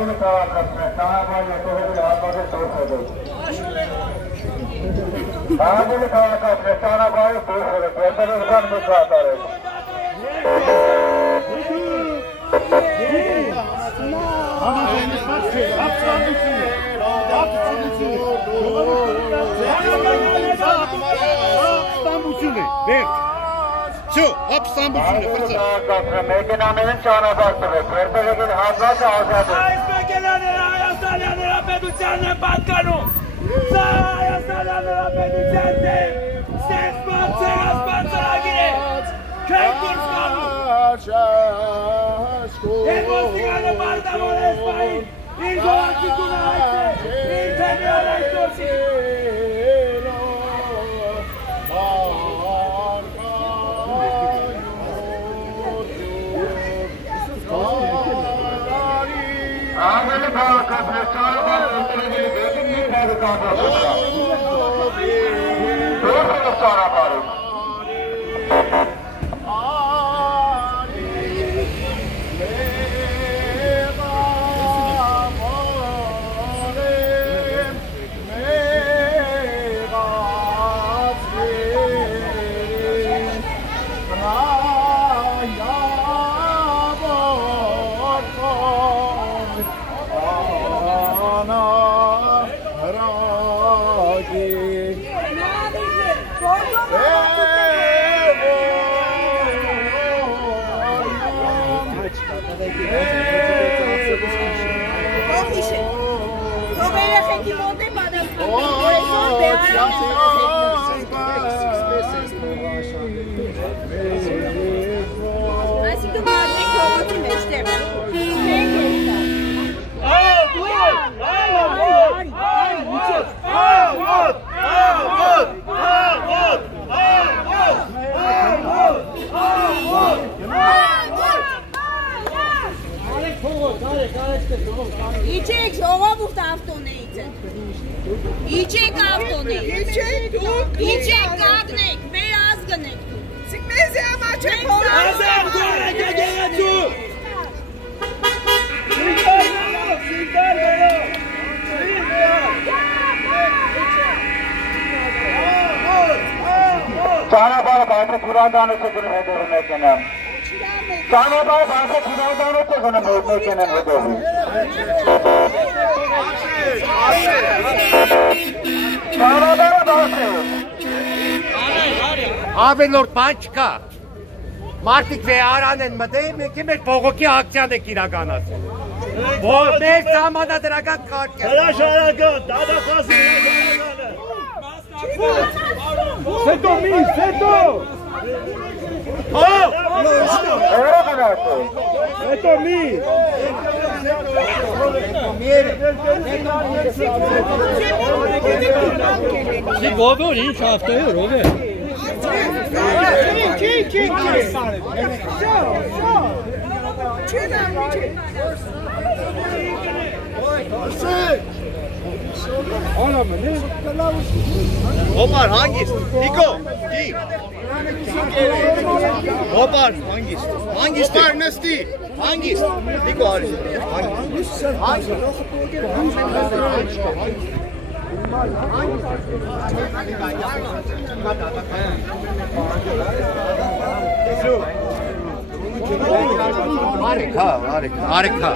Ահագին քաղաքացիներ, Կանաբար ետևելի հատվածի տուրսերով։ Ահագին քաղաքացիներ, Կանաբարի տուրսերով, ետևելքան մի կատարել։ Все, ապստամբությունը, բրծա։ Մեքենաներին ճանապարհ վերբերել հազարը ազատ է։ Այս մեքենաները Հայաստանի Հանրապետությանն են պատկանում։ Սա Հայաստանի Հանրապետությանն է։ Ստեղծված ծրագիր է։ Չեն դուրս գալու։ Եվ ոստիկանը պարտավոր է սպային։ Իր գոհակիցունը այդ է։ Իր թեմիան այդ դորսի։ Ահագին քաղաքացիներ, Կանաբար ետևելի վերջին քաղաքացիներ։ Տուրսերով ճանապարհում։ Իջեք ժողովուրդ ավտոներից են։ Իջեք ավտոներից։ Իջեք կանգնեք, մեր ազգն եք։ Մեզի համար չեք հորը։ Ազեղ դուրեք է գեղեցու։ Կանաբար բանսը քուրանդանոցը գնում հետևի մեքենան։ Կանաբար բանսը քուրանդանոցը գնում մեքենան հետևի։ Կանաբարը բանսը։ ավելորդ բան չկա։ Մարդիկ վեհարան են մտել, մենք մեր բողոքի ակցիան ենք իրականացնում։ Որ մեր սահմանադրական կարգը։ Հրաշարական, դատախազի հրաշարականը։ Սետո մի, սետո։ Սետո մի։ Sì, gogo, lì, ciafto, io robe. Hopar, hangisi? Niko, di. Hopar, hangisi? Hangisi? Hopar, nesti. Hangisi? Niko, hangisi? Hangisi? Harika.